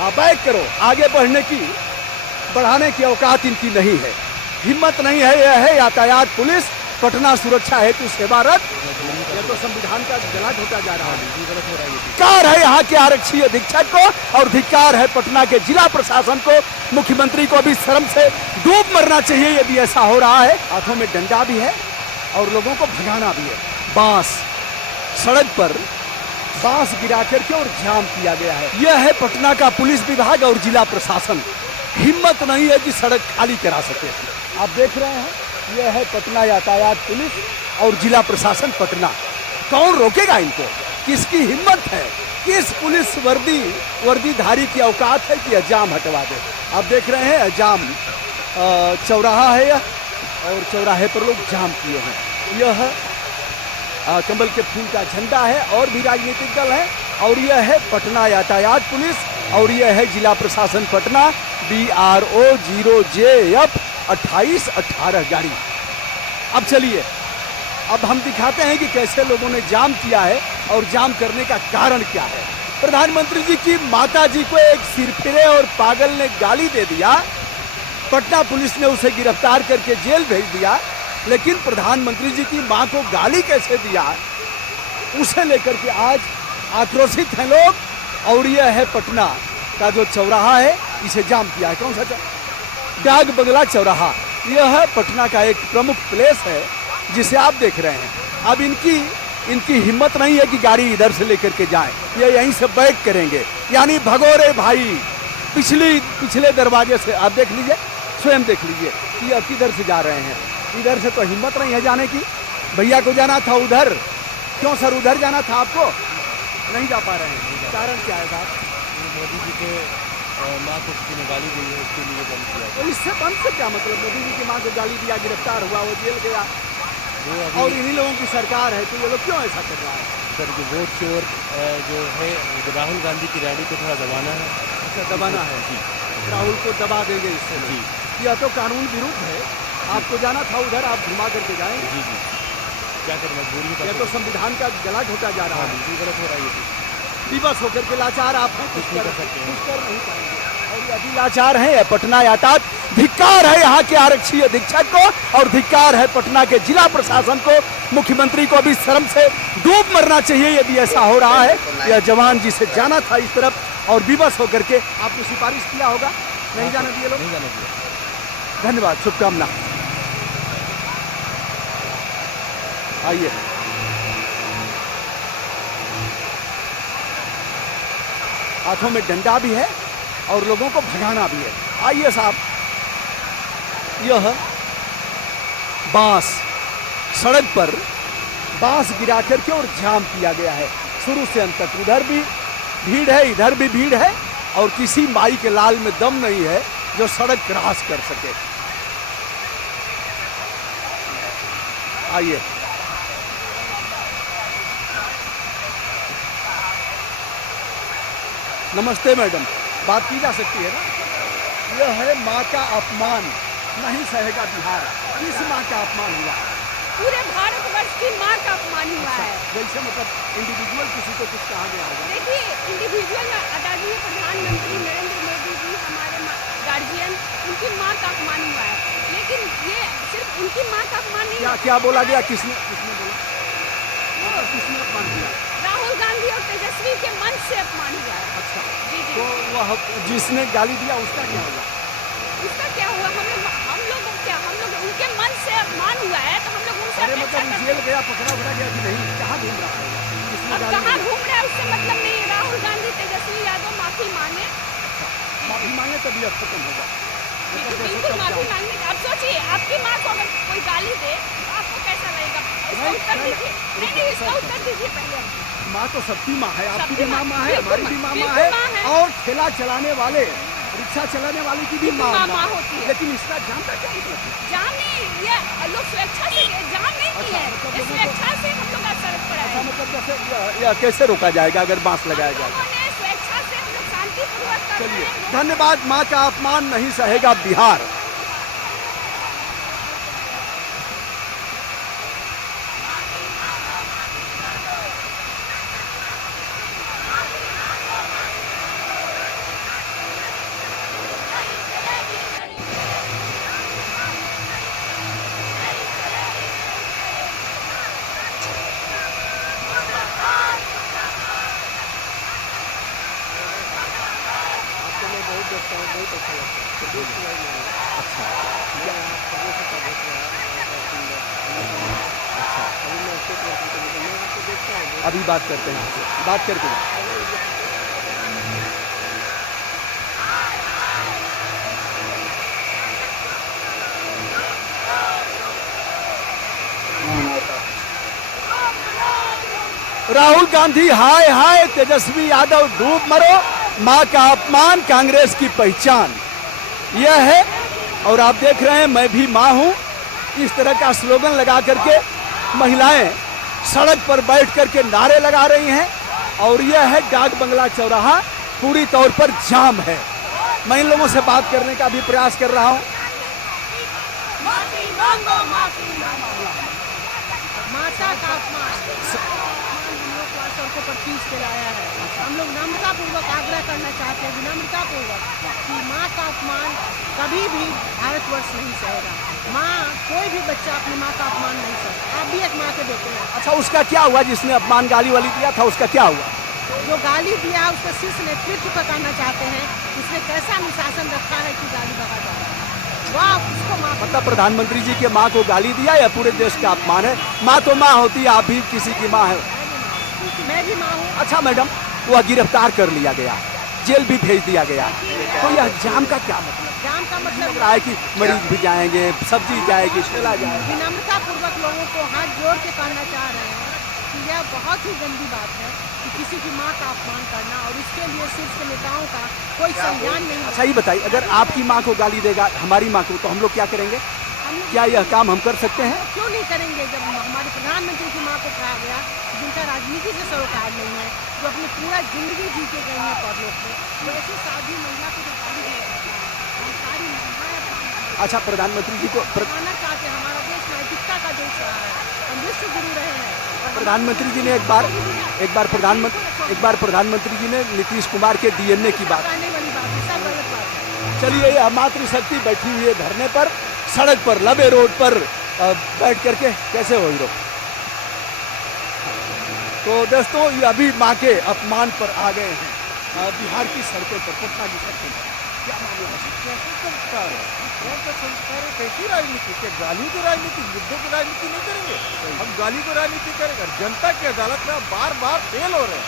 हाँ, बैक करो। आगे बढ़ने की, बढ़ाने की औकात इनकी नहीं है, हिम्मत नहीं है। यह है यातायात पुलिस, पटना सुरक्षा हेतु सेवारत। यह तो संविधान का गला घोटा जा रहा है। धिक्कार है यहाँ के आरक्षी अधीक्षक को और धिक्कार है पटना के जिला प्रशासन को। मुख्यमंत्री को भी शर्म से डूब मरना चाहिए यदि ऐसा हो रहा है। हाथों में डंडा भी है और लोगों को भगाना भी है। बांस, सड़क पर बांस गिरा करके और जाम किया गया है। यह है पटना का पुलिस विभाग और जिला प्रशासन। हिम्मत नहीं है कि सड़क खाली करा सके। आप देख रहे हैं, यह है पटना यातायात पुलिस और जिला प्रशासन पटना। कौन रोकेगा इनको? किसकी हिम्मत है? किस पुलिस वर्दीधारी की औकात है कि जाम हटवा दे? आप देख रहे हैं जाम, चौराहा है यह और चौराहे पर लोग जाम किए हैं। यह कमल के फूल का झंडा है और भी राजनीतिक दल है। और यह है पटना यातायात पुलिस और यह है जिला प्रशासन पटना। BRO 0JF 2818 गाड़ी। अब चलिए, अब हम दिखाते हैं कि कैसे लोगों ने जाम किया है और जाम करने का कारण क्या है। प्रधानमंत्री जी की माता जी को एक सिरफिरे और पागल ने गाली दे दिया। पटना पुलिस ने उसे गिरफ्तार करके जेल भेज दिया, लेकिन प्रधानमंत्री जी की मां को गाली कैसे दिया, उसे लेकर के आज आक्रोशित हैं लोग। और यह है पटना का जो चौराहा है, इसे जाम किया है। कौन सा? डाक बंगला चौराहा। यह है पटना का एक प्रमुख प्लेस है जिसे आप देख रहे हैं। अब इनकी हिम्मत नहीं है कि गाड़ी इधर से लेकर के जाए, ये यहीं से बैक करेंगे। यानी भगोरे भाई, पिछले दरवाजे से आप देख लीजिए, स्वयं देख लीजिए कि अब किधर से जा रहे हैं। इधर से तो हिम्मत नहीं है जाने की। भैया को जाना था उधर, क्यों सर उधर जाना था आपको? नहीं जा पा रहे हैं, कारण क्या है साहब? मोदी जी के माँ को किसी ने गाली दी है, उसके लिए बंद किया। तो इससे बंद से क्या मतलब? मोदी जी की माँ को गाली दिया, गिरफ्तार हुआ, वो जेल गया, और इन्हीं लोगों की सरकार है, तो ये लोग क्यों ऐसा कर रहा है? सर जो वोट चोर जो है, राहुल गांधी की रैली को थोड़ा दबाना है। अच्छा, दबाना है जी। राहुल को दबा देंगे इससे। जी, यह तो कानून विरुद्ध है। आपको जाना था उधर, आप घुमा करके जाएंगे। जी जी, क्या कर मजबूरी है। यह तो संविधान का गला घोटा जा रहा है। गलत हो रहा है। विवश होकर के लाचार आप हैं, कुछ कर सकते हैं, कुछ कर नहीं पाएंगे। और ये अभी लाचार हैं पटना यातायात। धिक्कार है यहाँ के आरक्षी अधीक्षक को और धिक्कार है पटना के जिला प्रशासन को। मुख्यमंत्री को भी शर्म से डूब मरना चाहिए यदि ऐसा हो रहा है। यह जवान जिसे जाना था इस तरफ और विवश होकर के आपने सिफारिश किया होगा, नहीं जाने दिए लोग। धन्यवाद, शुभकामना। आइए, हाथों में डंडा भी है और लोगों को भगाना भी है। आइए साहब, यह बांस, सड़क पर बांस गिरा करके और जाम किया गया है शुरू से अंत तक। उधर भी भीड़ है, इधर भी भीड़ है और किसी माई के लाल में दम नहीं है जो सड़क क्रॉस कर सके। आइए, नमस्ते मैडम, बात की जा सकती है ना? यह है माँ का अपमान नहीं सहेगा बिहार। किस माँ का अपमान हुआ? पूरे भारतवर्ष की माँ का अपमान हुआ है। जैसे मतलब इंडिविजुअल किसी को कुछ कहा गया होगा? देखिए, इंडिविजुअल आदरणीय प्रधानमंत्री नरेंद्र मोदी जी, हमारे गार्जियन, उनकी माँ का अपमान हुआ है। लेकिन ये सिर्फ उनकी माँ का अपमान नहीं। क्या बोला गया? किसने बोला? किसने अपमान किया? राहुल गांधी और तेजस्वी के मन से अपमान हुआ है। अच्छा, जी जी। तो वह जिसने गाली दिया उसका क्या हुआ? उसका क्या हुआ? हम लोग उनके मन से अपमान हुआ है, तो हम लोग उनसे अरे मतलब जेल गया, पकड़ा गया कि नहीं? कहाँ घूम रहा है? अब कहाँ घूम रहा है उससे मतलब नहीं। राहुल गांधी, तेजस्वी यादव माफी मांगे। माफी मांगे तभी अब खत्म होगा। बिल्कुल माफी मांगने का। अब सोचिए, आपकी माँ को अगर कोई गाली दे तो आपको कैसा लगेगा? इसका उत्तर दीजिए। नहीं, इसका उत्तर दीजिए पहले। माँ तो सबकी माँ है, आपकी भी माँ है, हमारी भी माँ है, और ठेला चलाने वाले, रिक्शा चलाने वाले की भी माँ होती है। लेकिन इसका जाम का क्या मतलब? जाम नहीं, ये लोग स्वेच्छा से जाम नहीं किए, ये स्वेच्छा से हम लोग सड़क पर आए। मतलब जैसे यह कैसे रोका जाएगा अगर बांस लगाया जाएगा? स्वेच्छा से हम लोग शांतिपूर्वक। चलिए, धन्यवाद। माँ का अपमान नहीं सहेगा बिहार। लगता है, बहुत अच्छा लगता है। प्रदेश के बारे में अच्छा मैं यहाँ प्रदेश का देख रहा अच्छा, अभी मैं स्टेट मंत्री को मैं आपको देखता हूँ। अभी बात करते हैं आपसे, बात करके राहुल गांधी हाय हाय, तेजस्वी यादव डूब मरो, मां का अपमान कांग्रेस की पहचान, यह है। और आप देख रहे हैं मैं भी मां हूं, इस तरह का स्लोगन लगा करके महिलाएं सड़क पर बैठ करके नारे लगा रही हैं। और यह है डाक बंगला चौराहा, पूरी तौर पर जाम है। मैं इन लोगों से बात करने का भी प्रयास कर रहा हूं। माता का अपमान हम लोग को सड़कों पर खींच के लाया है। हम लोग नम्रता पूर्वक आग्रह करना चाहते हैं, विनम्रता पूर्वक, कि माँ का अपमान कभी भी भारतवर्ष नहीं सहेगा। माँ, कोई भी बच्चा अपनी माँ का अपमान नहीं सहेगा। आप भी एक माँ के बेटे हैं। अच्छा, उसका क्या हुआ जिसने अपमान गाली वाली दिया था, उसका क्या हुआ? जो गाली दिया उसका शीर्ष नेतृत्व का कहना चाहते हैं, उसने कैसा अनुशासन रखा है कि गाली बगा जा रहा है। वाह, उसको माफ। मतलब प्रधानमंत्री जी के माँ को गाली दिया या पूरे देश का अपमान है? माँ तो माँ होती है, आप भी किसी की माँ है। मैं भी माँ हूँ। अच्छा मैडम, वह गिरफ्तार कर लिया गया, जेल भी भेज दिया गया, तो यह जाम का क्या मतलब? जाम का मतलब लग रहा है कि मरीज भी जाएंगे, सब्जी जाएगी, चला जाएगा। विनम्रता पूर्वक लोगों को हाथ जोड़ के कहना चाह रहे हैं कि यह बहुत ही गंदी बात है कि किसी की माँ का अपमान करना, और इसके लिए शीर्ष के नेताओं का कोई संज्ञान नहीं। अच्छा ये बताइए, अगर आपकी माँ को गाली देगा हमारी माँ को, तो हम लोग क्या करेंगे? क्या यह काम हम कर सकते हैं? क्यों नहीं करेंगे? जब हमारे प्रधानमंत्री की माँ को कहा गया, जिनका राजनीति से सरोकार नहीं है, जो अपनी पूरा जिंदगी जी के गई है परलोक में, तो ऐसी साधी महिला को जो गाली दिया जाता है, हम सारी महिलाएं अच्छा, प्रधानमंत्री जी को मानना चाहते हैं। हमारा देश नैतिकता का देश रहा है, हम विश्व गुरु रहे हैं। प्रधानमंत्री जी ने एक बार प्रधानमंत्री जी ने नीतीश कुमार के डीएनए की बात, कहने वाली बात है, सब गलत बात है। चलिए यह मातृशक्ति बैठी हुई है धरने पर, सड़क पर, लबे रोड पर बैठ करके, कैसे हो हीरो? तो दोस्तों, ये अभी माँ के अपमान पर आ गए हैं बिहार की सड़कों पर, पटना की सड़कों पर। क्या मामला है? कैसे संस्कार है? कौन सा संस्कार है? कैसी राजनीति? क्या गाली की राजनीति, मुद्दों की राजनीति नहीं करेंगे? हम गाली की राजनीति करेंगे। जनता की अदालत में आप बार बार फेल हो रहे हैं।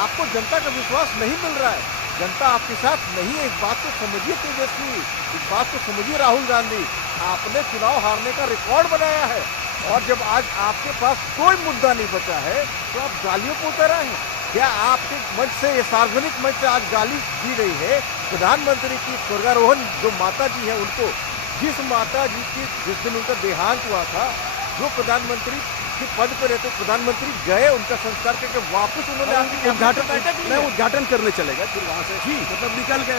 आपको जनता का विश्वास नहीं मिल रहा है, जनता आपके साथ नहीं है। इस बात को समझिए तेजस्वी, इस बात को समझिए राहुल गांधी। आपने चुनाव हारने का रिकॉर्ड बनाया है, और जब आज आपके पास कोई मुद्दा नहीं बचा है तो आप गालियों को उतर आए हैं। क्या आपके मंच से, ये सार्वजनिक मंच से आज गाली दी गई है प्रधानमंत्री की स्वर्गारोहण जो माता जी है उनको, जिस माता जी की जिस दिन उनका देहांत हुआ था, जो प्रधानमंत्री के पद पर रहते प्रधानमंत्री गए, उनका संस्कार करके वापस उन्होंने उद्घाटन करने चले गए, फिर वहाँ से जी मतलब निकल गए,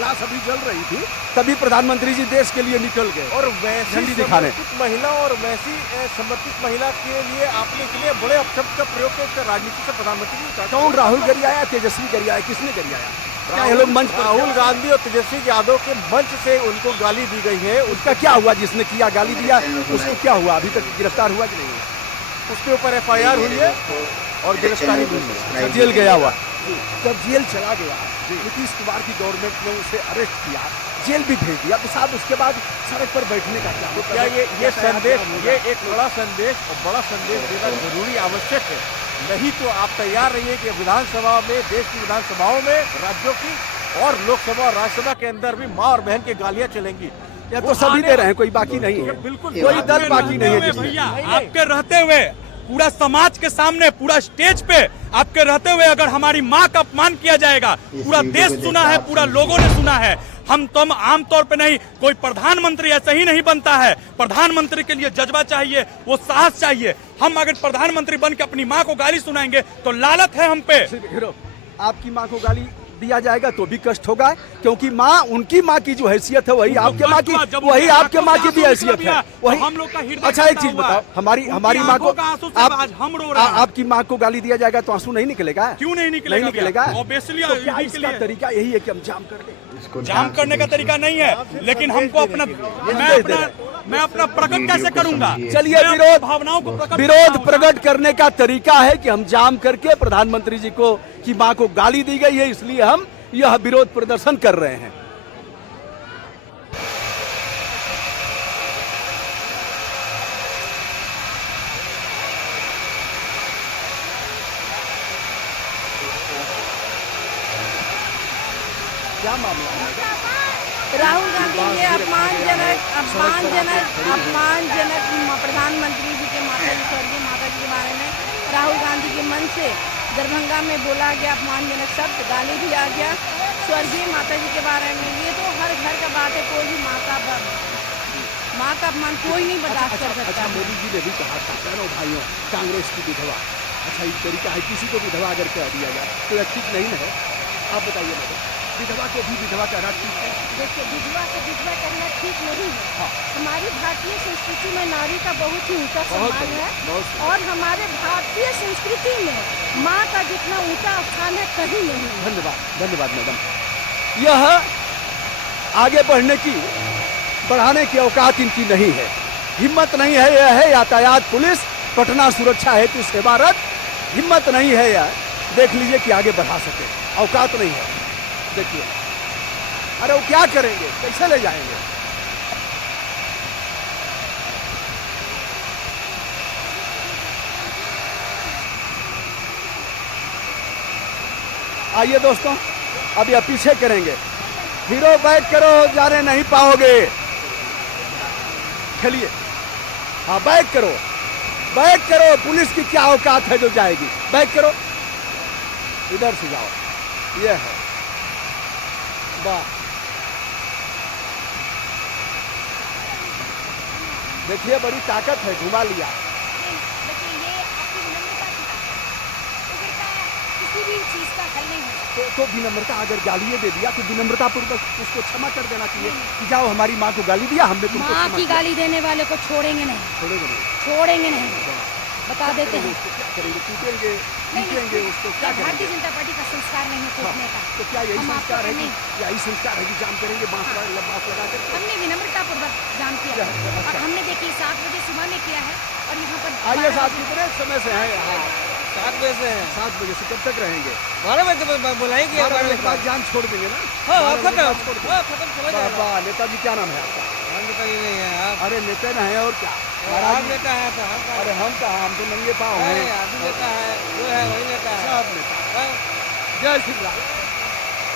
लाश अभी जल रही थी, तभी प्रधानमंत्री जी देश के लिए निकल गए और वैसी झंडी दिखाने। समर्पित महिला और वैसी समर्पित महिला के लिए आपने इतने बड़े अपशब्द का प्रयोग किया, इसका राजनीति से प्रधानमंत्री जी का कौन? राहुल गरियाया, तेजस्वी गरियाया, किसने गरियाया? क्या ये लोग मंच पर? राहुल गांधी और तेजस्वी यादव के मंच से उनको गाली दी गई है। उसका क्या हुआ? जिसने किया गाली दिया उसको क्या हुआ? अभी तक गिरफ्तार हुआ कि नहीं? उसके ऊपर FIR हुई है और गिरफ्तारी हुई है, जेल गया हुआ। जब जेल चला गया, नीतीश कुमार की गवर्नमेंट ने उसे अरेस्ट किया, जेल भी भेज दिया, तो साहब उसके बाद सड़क पर बैठने का क्या? तो क्या ये संदेश, ये एक बड़ा संदेश और बड़ा संदेश देना जरूरी आवश्यक है। नहीं तो आप तैयार रहिए कि विधानसभा में, देश की विधानसभाओं में, राज्यों की और लोकसभा और राज्यसभा के अंदर भी माँ और बहन की गालियां चलेंगी। या तो सभी दे रहे हैं, कोई बाकी नहीं है, बिल्कुल कोई दल बाकी नहीं है जिसमें। भैया आपके रहते हुए पूरा समाज के सामने, पूरा स्टेज पे आपके रहते हुए अगर हमारी माँ का अपमान किया जाएगा, पूरा देश सुना है, पूरा लोगों ने सुना है। हम आमतौर पे नहीं, कोई प्रधानमंत्री ऐसे ही नहीं बनता है। प्रधानमंत्री के लिए जज्बा चाहिए, वो साहस चाहिए। हम अगर प्रधानमंत्री बन के अपनी माँ को गाली सुनाएंगे तो लालत है हम पे। आपकी माँ को गाली दिया जाएगा तो भी कष्ट होगा, क्योंकि माँ, उनकी माँ की जो हैसियत है वही आपके माँ की, वही आपके माँ की भी हैसियत है, वही हम लोग का हृदय। अच्छा एक चीज बताओ, हमारी माँ को, हम रो रहे हैं। आपकी माँ को गाली दिया जाएगा तो आंसू नहीं निकलेगा? क्यों नहीं निकलेगा? ऑब्वियसली इसका तरीका यही है कि हम जाम कर दें। जाम करने का तरीका नहीं है, लेकिन हमको अपना, मैं अपना प्रकट कैसे करूंगा? चलिए, विरोध प्रकट करने का तरीका है कि हम जाम करके प्रधानमंत्री जी को की माँ को गाली दी गई है, इसलिए हम यह विरोध प्रदर्शन कर रहे हैं। क्या मामला है? राहुल गांधी जी अपमानजनक प्रधानमंत्री जी के माता जी स्वर्गीय माता जी के बारे में राहुल गांधी के मन से दरभंगा में बोला गया अपमानजनक शब्द, गाली भी आ गया स्वर्गीय माता जी के बारे में। ये तो हर घर का बात है, कोई भी माँ का अपमान कोई नहीं बर्दाश्त कर सकता। अच्छा, मोदी जी ने भी कहा था, बहनों भाइयों, कांग्रेस की विधवा, अच्छा एक तरीका है किसी को विधवा अगर कह दिया जाए तो यह ठीक नहीं है। आप बताइए मैडम, विधवा को भी विधवा कहना ठीक है? देखिए, विधवा को विधवा करना ठीक नहीं है। हाँ। हमारी भारतीय संस्कृति में नारी का बहुत ही ऊंचा बहुत सम्मान है बहुत सही। और हमारे भारतीय संस्कृति में माँ का जितना ऊंचा स्थान है कहीं नहीं है। धन्यवाद, धन्यवाद मैडम। यह आगे बढ़ने की, बढ़ाने की औकात इनकी नहीं है, हिम्मत नहीं है। यह है यातायात पुलिस, पटना सुरक्षा हेतु सेवारत, हिम्मत नहीं है यह, देख लीजिए कि आगे बढ़ा सके, औकात नहीं है। देखिए, अरे वो क्या करेंगे, कैसे ले जाएंगे? आइए दोस्तों, अब यह पीछे करेंगे। हीरो बैक करो, जाने नहीं पाओगे। खेलिए, हाँ बैक करो, बैक करो। पुलिस की क्या औकात है जो जाएगी? बैक करो, इधर से जाओ। ये है, वाह, देखिए बड़ी ताकत है, घुमा लिया। देखिए, ये आपकी विनम्रता की किसी भी चीज का हल नहीं है। तो विनम्रता, अगर गाली दे दिया तो विनम्रता पूर्वक उसको क्षमा कर देना चाहिए कि जाओ, हमारी माँ को गाली दिया, हमने तुमको माँ क्षमा की किया। गाली देने वाले को छोड़ेंगे नहीं, छोड़ेंगे नहीं, छोड़ेंगे नहीं, बता देते हैं। उसको क्या करेंगे? कूटेंगे, पीटेंगे उसको, क्या भारतीय करेंगे? जनता पार्टी का संस्कार नहीं है कूटने का। तो क्या यही हम संस्कार है आपको कि नहीं- यही संस्कार है कि जाम करेंगे, बांस लगा कर? हमने विनम्रता पूर्वक जाम किया है और हमने देखिए 7 बजे सुबह में किया है और यहाँ पर आइए 12 साहब, बजे- कितने समय से हैं यहाँ? 7 बजे से है। 7 बजे से कब तक रहेंगे? 12 बजे तो बुलाएंगे। 12 बजे के बाद जान छोड़ देंगे ना? हाँ, 12 बजे के खत्म, बाद छोड़ देंगे। हाँ, खत्म, चला जाएगा। बाबा, नेताजी क्या नाम है आपका? हम नेता ही नहीं है आप। अरे नेता न है और क्या? आप नेता है तो हम अरे हम कहाँ, हम तो नंगे पाँव हैं। अभी नेता है, जो है वही नेता है। सब नेता। हाँ। जय श्री राम।